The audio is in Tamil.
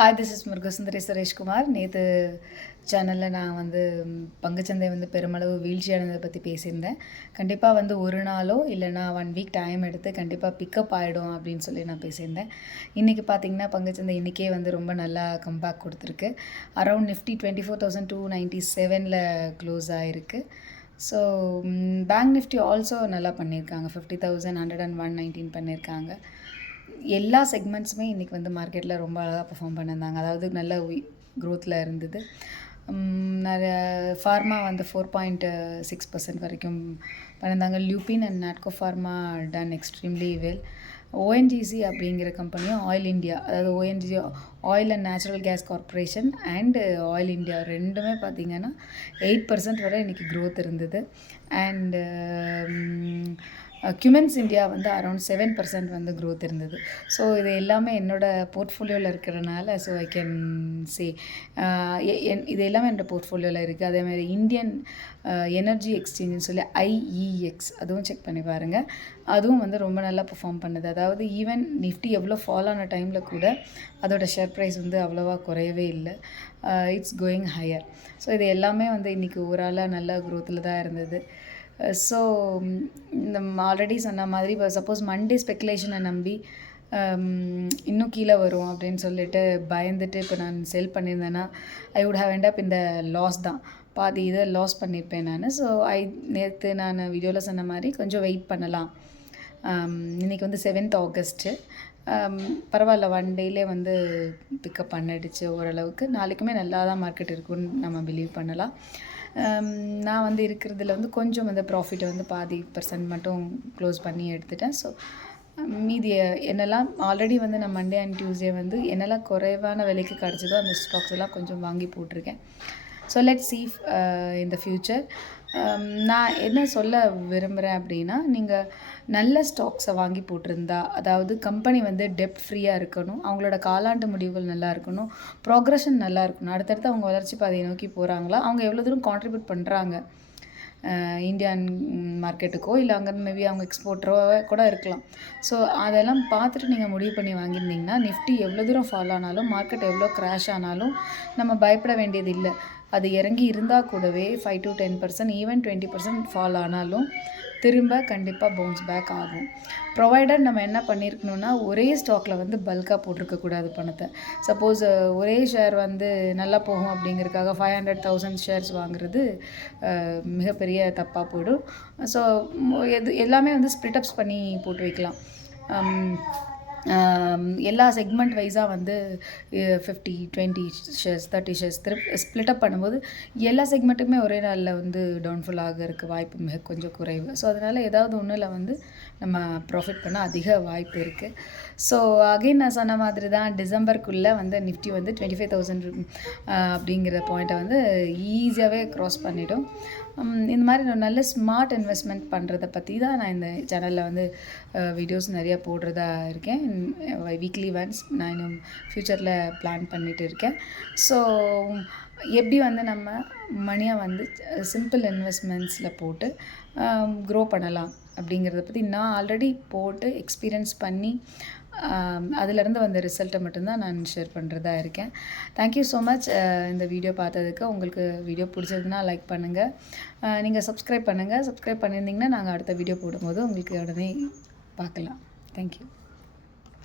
Hi, this is Murugasundari Sureshkumar. நேற்று சேனலில் நான் பங்குச்சந்தை பெருமளவு வீழ்ச்சியானதை பற்றி பேசியிருந்தேன். கண்டிப்பாக ஒரு நாளோ இல்லைனா 1 வீக் டைம் எடுத்து கண்டிப்பாக பிக்கப் ஆகிடும் அப்படின்னு சொல்லி நான் பேசியிருந்தேன். இன்றைக்கி பார்த்திங்கன்னா பங்குச்சந்தை இன்றைக்கே ரொம்ப நல்லா கம்பேக் கொடுத்துருக்கு. அரௌண்ட் நிஃப்டி 24,297 க்ளோஸ் ஆகிருக்கு. ஸோ பேங்க் நிஃப்டி ஆல்சோ நல்லா பண்ணியிருக்காங்க. 50,119 பண்ணியிருக்காங்க. எல்லா செக்மெண்ட்ஸுமே இன்றைக்கி மார்க்கெட்டில் ரொம்ப அழகாக பெர்ஃபார்ம் பண்ணியிருந்தாங்க. அதாவது நல்ல க்ரோத்தில் இருந்தது. நிறைய ஃபார்மா 4.6% வரைக்கும் பண்ணியிருந்தாங்க. Lupin and Natco pharma done extremely well. ONGC அப்படிங்கிற கம்பெனியும் ஆயில் இண்டியா, அதாவது ONGC oil and natural gas corporation and oil India ரெண்டுமே பார்த்திங்கன்னா 8% வரை இன்றைக்கி க்ரோத் இருந்தது. And Cummins India around 7% growth இருந்தது. ஸோ இது எல்லாமே என்னோடய போர்ட்ஃபோலியோவில் இருக்கிறனால ஸோ ஐ கேன் சே இது எல்லாமே என்னோடய போர்ட்ஃபோலியோவில் இருக்குது. அதேமாதிரி இந்தியன் எனர்ஜி எக்ஸ்சேஞ்சுன்னு சொல்லி ஐஇஎக்ஸ் அதுவும் செக் பண்ணி பாருங்கள். அதுவும் ரொம்ப நல்லா பெர்ஃபார்ம் பண்ணுது. அதாவது ஈவன் நிஃப்டி எவ்வளோ ஃபால் ஆன டைமில் கூட அதோட ஷேர் ப்ரைஸ் அவ்வளோவா குறையவே இல்லை. It's going higher. ஸோ இது எல்லாமே இன்றைக்கி ஓவராலாக நல்ல க்ரோத்தில் தான் இருந்தது. ஸோ இந்த ஆல்ரெடி சொன்ன மாதிரி இப்போ சப்போஸ் மண்டே ஸ்பெக்குலேஷனை நம்பி இன்னும் கீழே வரும் அப்படின்னு சொல்லிட்டு பயந்துட்டு இப்போ நான் செல் பண்ணியிருந்தேன்னா I would have end up இந்த லாஸ் தான். பாதி இதை லாஸ் பண்ணியிருப்பேன் நான். ஸோ நேற்று நான் வீடியோவில் சொன்ன மாதிரி கொஞ்சம் வெயிட் பண்ணலாம். இன்றைக்கி 7th ஆகஸ்ட்டு. பரவாயில்ல, 1 டேலே பிக்கப் பண்ணிடுச்சு ஓரளவுக்கு. நாளைக்குமே நல்லா தான் மார்க்கெட் இருக்குன்னு நம்ம பிலீவ் பண்ணலாம். நான் இருக்கிறதுல கொஞ்சம் ப்ராஃபிட்டை பாதி % மட்டும் க்ளோஸ் பண்ணி எடுத்துட்டேன். ஸோ மீதி என்னெல்லாம் ஆல்ரெடி நான் மண்டே அண்ட் டியூஸ்டே என்னெல்லாம் குறைவான விலைக்கு கிடச்சதோ அந்த ஸ்டாக்ஸ் எல்லாம் கொஞ்சம் வாங்கி போட்டிருக்கேன். So let see in the future. நான் என்ன சொல்ல விரும்புகிறேன் அப்படின்னா, நீங்கள் நல்ல ஸ்டாக்ஸை வாங்கி போட்டிருந்தா, அதாவது கம்பெனி டெப்ட் ஃப்ரீயாக இருக்கணும், அவங்களோட காலாண்டு முடிவுகள் நல்லா இருக்கணும், ப்ராக்ரஷன் நல்லா இருக்கணும், அடுத்தடுத்து அவங்க வளர்ச்சி பாதையை நோக்கி போகிறாங்களா, அவங்க எவ்வளோ தூரம் கான்ட்ரிபியூட் பண்ணுறாங்க இந்தியன் மார்க்கெட்டுக்கோ இல்லை அங்கேருந்து மேபி அவங்க எக்ஸ்போர்ட்டரோ கூட இருக்கலாம். ஸோ அதெல்லாம் பார்த்துட்டு நீங்கள் முடிவு பண்ணி வாங்கியிருந்தீங்கன்னா நிஃப்டி எவ்வளோ தூரம் ஃபால் ஆனாலும், மார்க்கெட் எவ்வளோ க்ராஷ் ஆனாலும் நம்ம பயப்பட வேண்டியது இல்லை. அது இறங்கி இருந்தால் கூடவே 5 to 10% ஈவன் 20% ஃபால் ஆனாலும் திரும்ப கண்டிப்பாக பவுன்ஸ் பேக் ஆகும். ப்ரொவைடர் நம்ம என்ன பண்ணியிருக்கணும்னா, ஒரே ஸ்டாக்கில் பல்காக போட்டிருக்கக்கூடாது பணத்தை. சப்போஸ் ஒரே ஷேர் நல்லா போகும் அப்படிங்கிறதுக்காக 500,000 ஷேர்ஸ் வாங்குறது மிகப்பெரிய தப்பாக போயிடும். ஸோ எல்லாமே ஸ்ப்ளிட்டப்ஸ் பண்ணி போட்டு வைக்கலாம். எல்லா செக்மெண்ட் வைஸாக 50, 20 ஷேர்ஸ், 30 ஷேர்ஸ் ஸ்ப்ளிட்டப் பண்ணும்போது எல்லா செக்மெண்ட்டுமே ஒரே நாளில் டவுன்ஃபால் ஆகிறதுக்கு வாய்ப்பு கொஞ்சம் குறைவு. ஸோ அதனால் ஏதாவது ஒன்றில் நம்ம ப்ராஃபிட் பண்ண அதிக வாய்ப்பு இருக்குது. ஸோ அகைன் நான் சொன்ன மாதிரி தான் டிசம்பருக்குள்ளே நிஃப்டி 25,000 அப்படிங்கிற பாயிண்ட்டை ஈஸியாகவே க்ராஸ் பண்ணிவிடும். இந்த மாதிரி நான் நல்ல ஸ்மார்ட் இன்வெஸ்ட்மெண்ட் பண்ணுறதை பற்றி தான் நான் இந்த சேனலில் வீடியோஸ் நிறையா போடுறதா இருக்கேன். வீக்லி ஒன்ஸ் நான் இன்னும் ஃப்யூச்சரில் பிளான் பண்ணிகிட்டு இருக்கேன். ஸோ எப்படி நம்ம மணியை சிம்பிள் இன்வெஸ்ட்மெண்ட்ஸில் போட்டு க்ரோ பண்ணலாம் அப்படிங்கிறத பற்றி நான் ஆல்ரெடி போட்டு எக்ஸ்பீரியன்ஸ் பண்ணி அதிலேருந்து வந்த ரிசல்ட்டை மட்டும்தான் நான் ஷேர் பண்ணுறதா இருக்கேன். தேங்க்யூ ஸோ மச் இந்த வீடியோ பார்த்ததுக்கு. உங்களுக்கு வீடியோ பிடிச்சதுன்னா லைக் பண்ணுங்கள், நீங்கள் சப்ஸ்கிரைப் பண்ணுங்கள். சப்ஸ்கிரைப் பண்ணியிருந்தீங்கன்னா நாங்கள் அடுத்த வீடியோ போடும்போது உங்களுக்கு உடனே பார்க்கலாம். தேங்க்யூ.